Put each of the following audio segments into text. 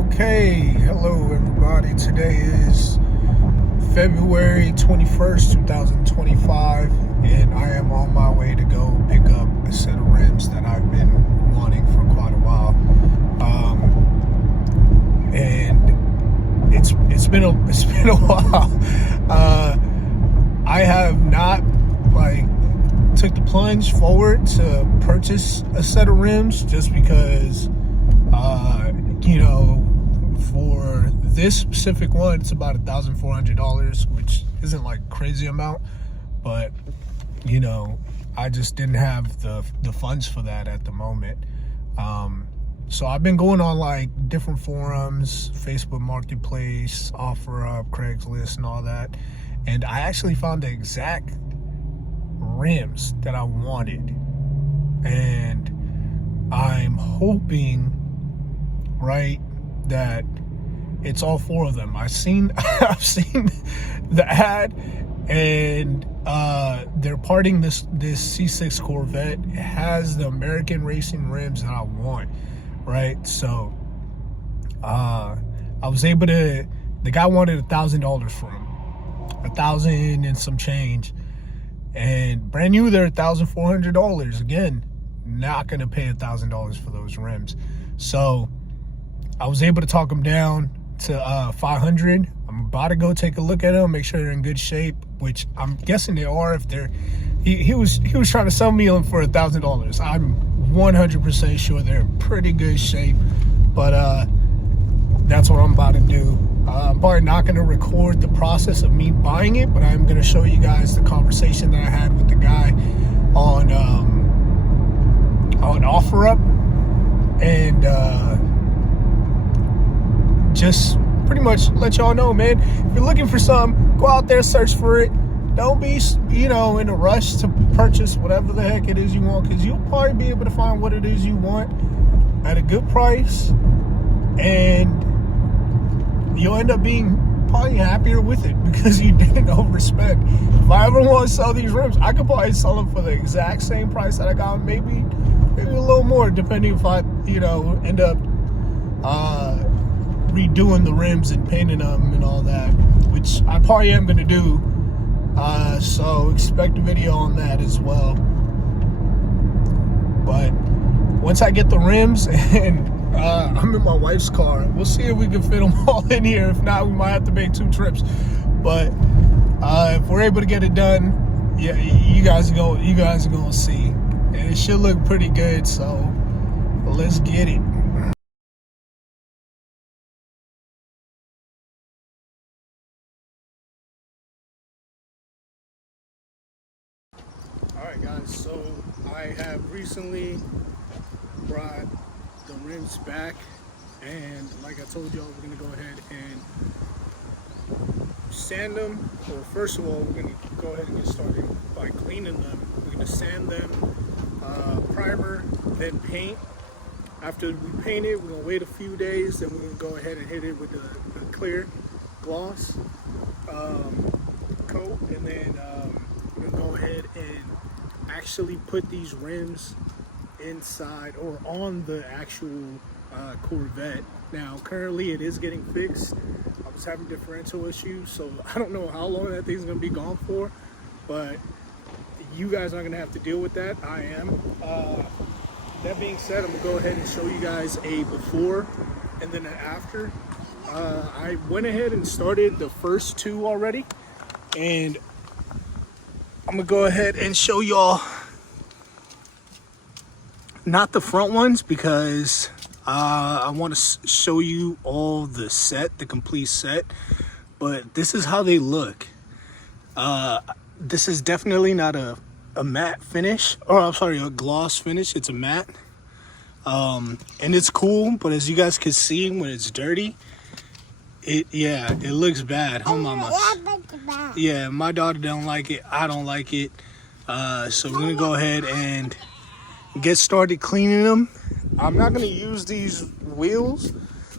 Okay, hello everybody. Today is February 21st, 2025, and I am on my way to go pick up a set of rims that I've been wanting for quite a while. And it's been a while. I have not took the plunge forward to purchase a set of rims just because for this specific one, it's about $1,400, which isn't like crazy amount, but I just didn't have the funds for that at the moment. So I've been going on different forums, Facebook Marketplace, OfferUp, Craigslist, and all that, and I actually found the exact rims that I wanted, and I'm hoping that it's all four of them. I've seen the ad, and they're parting this C6 Corvette. It has the American racing rims that I want, right? So I was able to, the guy wanted $1,000 for them, 1,000 and some change, and brand new they're $1,400. Again, not gonna pay $1,000 for those rims. So I was able to talk them down to $500. I'm about to go take a look at them, make sure they're in good shape, which I'm guessing they are. If they're, he was trying to sell me them for $1,000. I'm 100% sure they're in pretty good shape, but that's what I'm about to do. I'm probably not going to record the process of me buying it, but I'm going to show you guys the conversation that I had with the guy on OfferUp, and just pretty much let y'all know, man, if you're looking for something, go out there, search for it. Don't be in a rush to purchase whatever the heck it is you want, because you'll probably be able to find what it is you want at a good price, and you'll end up being probably happier with it because you didn't overspend. If I ever want to sell these rims, I could probably sell them for the exact same price that I got, maybe a little more, depending if I end up redoing the rims and painting them and all that, which I probably am going to do. So expect a video on that as well. But once I get the rims, and I'm in my wife's car, we'll see if we can fit them all in here. If not, we might have to make 2 trips. But if we're able to get it done, yeah, you guys are gonna see, and it should look pretty good. So let's get it. Alright guys, so I have recently brought the rims back, and like I told y'all, we're going to go ahead and sand them. Well, first of all, we're going to go ahead and get started by cleaning them. We're going to sand them, primer, then paint. After we paint it, we're going to wait a few days, then we're going to go ahead and hit it with a clear gloss coat, and then we're going to go ahead and actually put these rims inside or on the actual Corvette. Now currently it is getting fixed. I was having differential issues, so I don't know how long that thing's gonna be gone for, but you guys aren't gonna have to deal with that. I am. That being said, I'm gonna go ahead and show you guys a before and then an after. I went ahead and started the first 2 already, and I'm gonna go ahead and show y'all not the front ones, because I want to show you all the complete set, but this is how they look. This is definitely not a matte finish, or I'm sorry, a gloss finish. It's a matte, and it's cool, but as you guys can see, when it's dirty, it looks bad, huh, mama? Yeah, my daughter don't like it, I don't like it, so we're gonna go ahead and get started cleaning them. I'm not gonna use these wheels,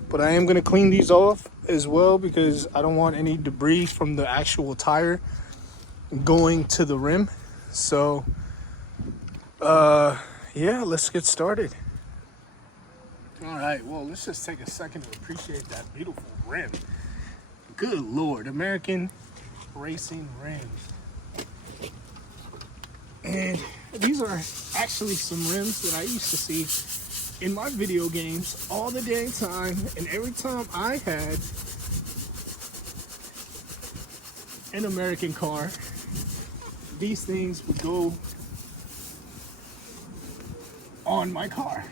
but I am gonna clean these off as well, because I don't want any debris from the actual tire going to the rim. So yeah, let's get started. All right, well, let's just take a second to appreciate that beautiful rim. Good Lord, American racing rims. And these are actually some rims that I used to see in my video games all the dang time. And every time I had an American car, these things would go on my car.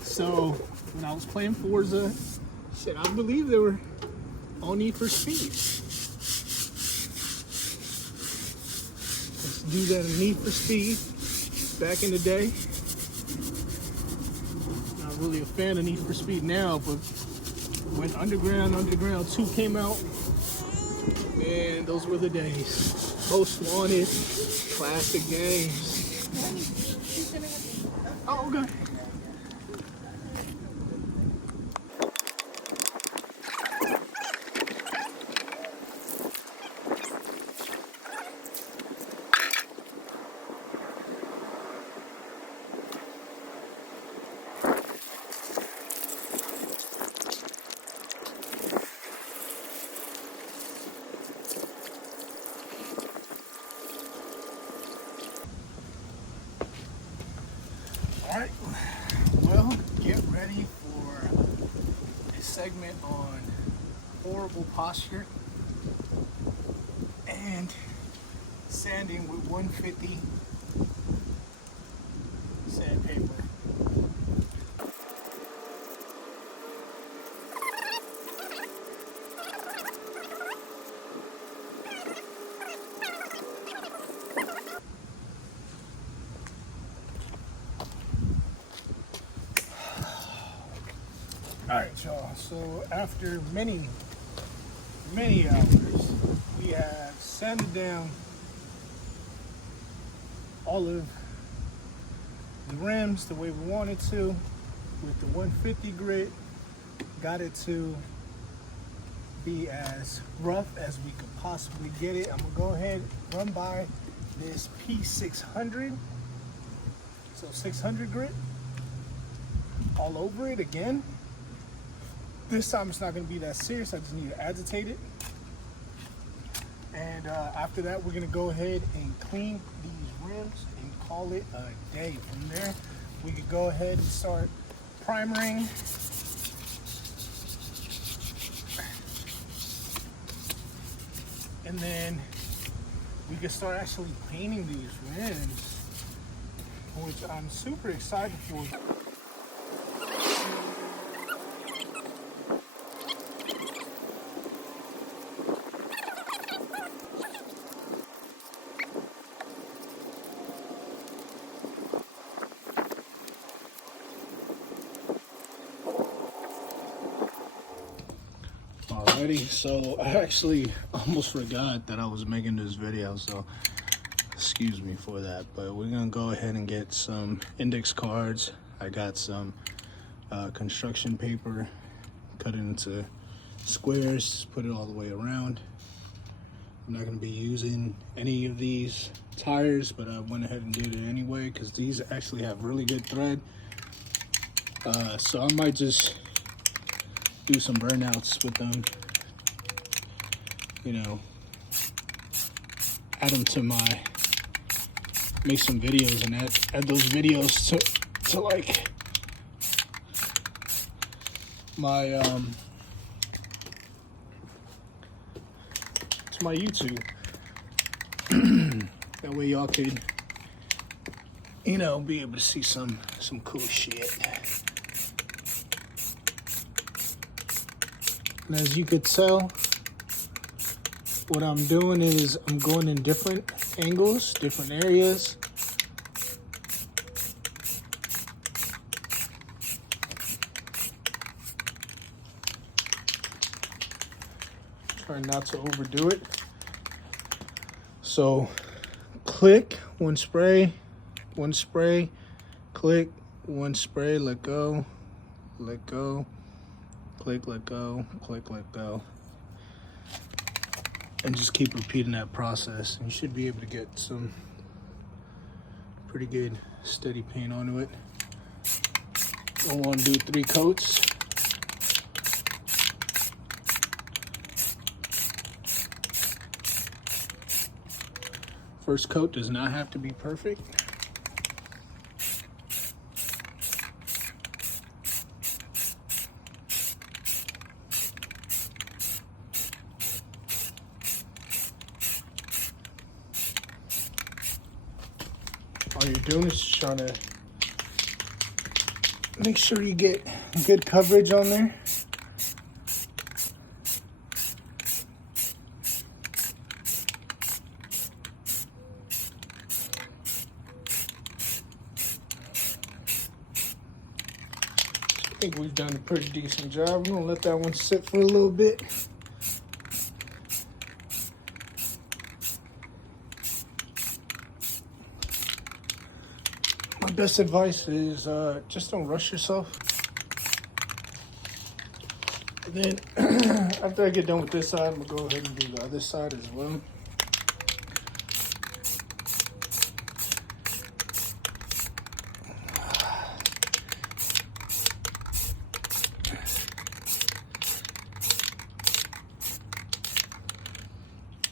So when I was playing Forza, shit, I believe they were on Need for Speed. Let's do that in Need for Speed back in the day. Not really a fan of Need for Speed now, but when Underground 2 came out, man, those were the days. Most wanted, classic games. Oh, okay. All right, well, get ready for a segment on horrible posture and sanding with 150 sandpaper. All right, y'all, so after many hours, we have sanded down all of the rims the way we wanted to with the 150 grit. Got it to be as rough as we could possibly get it. I'm gonna go ahead and run by this P600, so 600 grit all over it again. This time it's not going to be that serious. I just need to agitate it. And after that, we're going to go ahead and clean these rims and call it a day. From there, we could go ahead and start primering. And then we can start actually painting these rims, which I'm super excited for. Alrighty, so I actually almost forgot that I was making this video, so excuse me for that. But we're gonna go ahead and get some index cards. I got some construction paper, cut it into squares, put it all the way around. I'm not gonna be using any of these tires, but I went ahead and did it anyway because these actually have really good thread. So I might just do some burnouts with them, you know, add them to my, make some videos and add those videos to like my to my YouTube. That way y'all could, you know, be able to see some cool shit. And as you could tell, what I'm doing is I'm going in different angles, different areas. Trying not to overdo it. So click, one spray, click, one spray, let go, click, let go, click, let go. And just keep repeating that process. And you should be able to get some pretty good steady paint onto it. I want to do 3 coats. First coat does not have to be perfect. All you're doing is just trying to make sure you get good coverage on there. I think we've done a pretty decent job. I'm gonna let that one sit for a little bit. My best advice is just don't rush yourself. And then after I get done with this side, I'm gonna go ahead and do the other side as well.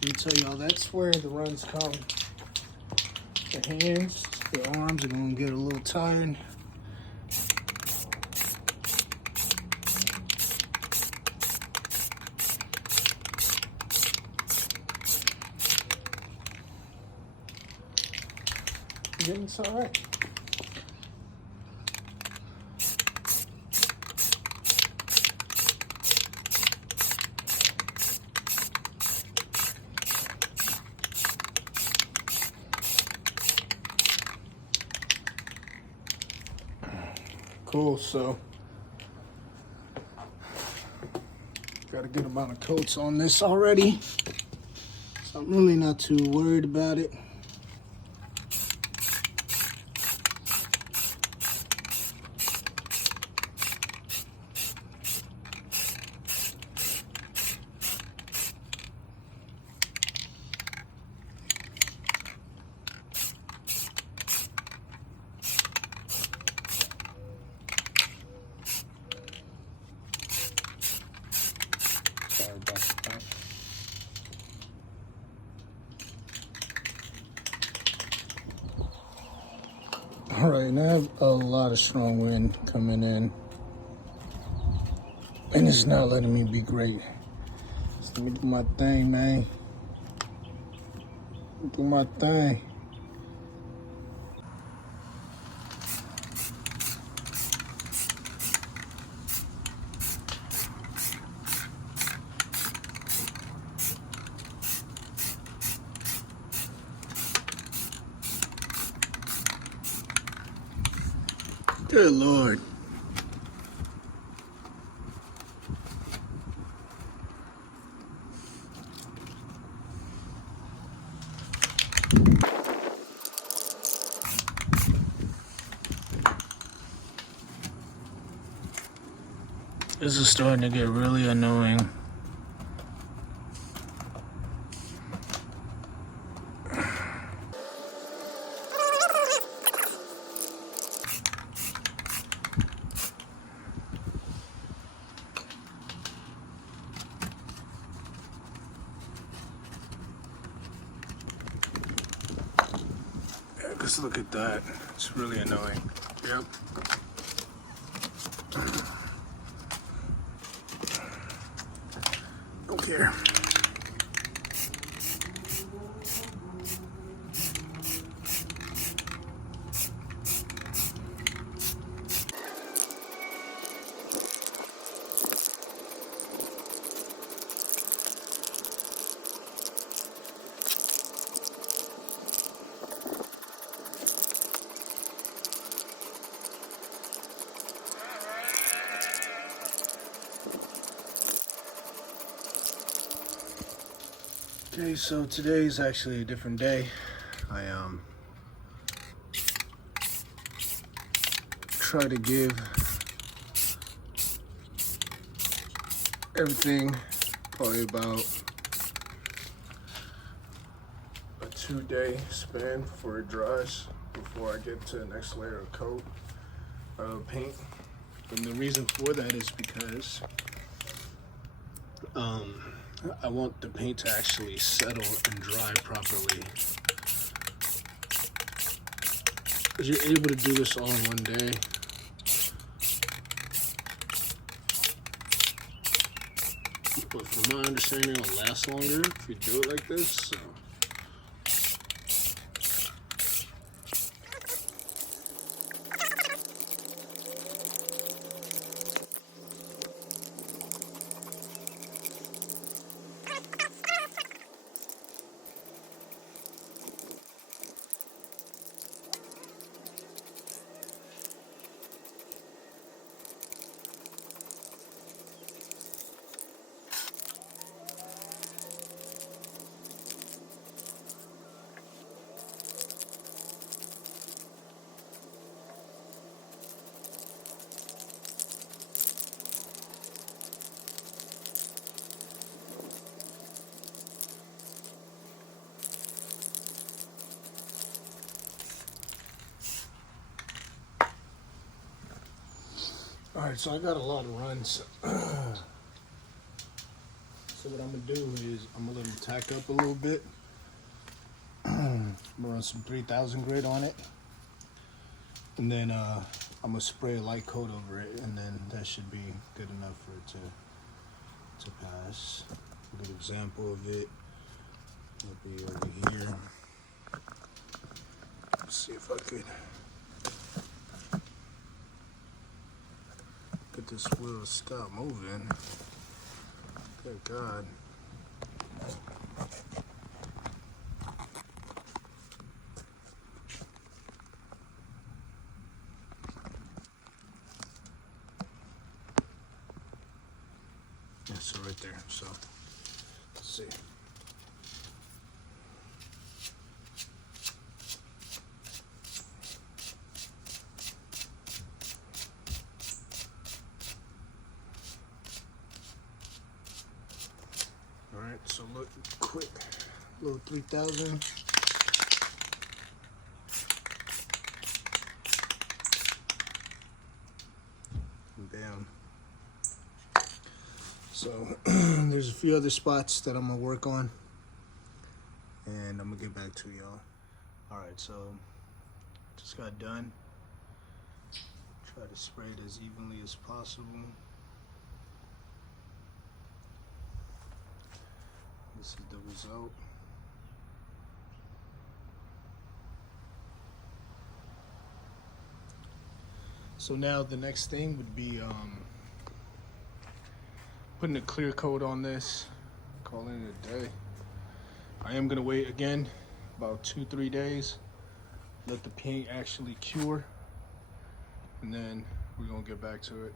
Let me tell y'all, that's where the runs come. The hands, the arms are gonna get a little tired. Yeah, it's all right. Cool, so got a good amount of coats on this already, so I'm really not too worried about it. Sorry about that. All right, now I have a lot of strong wind coming in, and it's not letting me be great. So let me do my thing, man. Do my thing. Good Lord. This is starting to get really annoying. Just look at that. It's really annoying. Yep. Don't care. Okay, so today's actually a different day. I try to give everything probably about a 2-day span before it dries, before I get to the next layer of coat paint. And the reason for that is because I want the paint to actually settle and dry properly. Because you're able to do this all in one day. But from my understanding, it'll last longer if you do it like this. So. Alright, so I got a lot of runs. So what I'm gonna do is I'm gonna let them tack up a little bit. I'm gonna run some 3000 grit on it. And then I'm gonna spray a light coat over it, and then that should be good enough for it to pass. A good example of it will be over here. Let's see if I could get this wheel to stop moving. Thank God. Yeah, so right there. So let's see. Alright, so look quick. Little 3000. Bam. So there's a few other spots that I'm gonna work on, and I'm gonna get back to y'all. Alright, so just got done. Try to spray it as evenly as possible. This is the result. So now the next thing would be putting a clear coat on this, calling it a day. I am gonna wait again about 2-3 days, let the paint actually cure, and then we're gonna get back to it.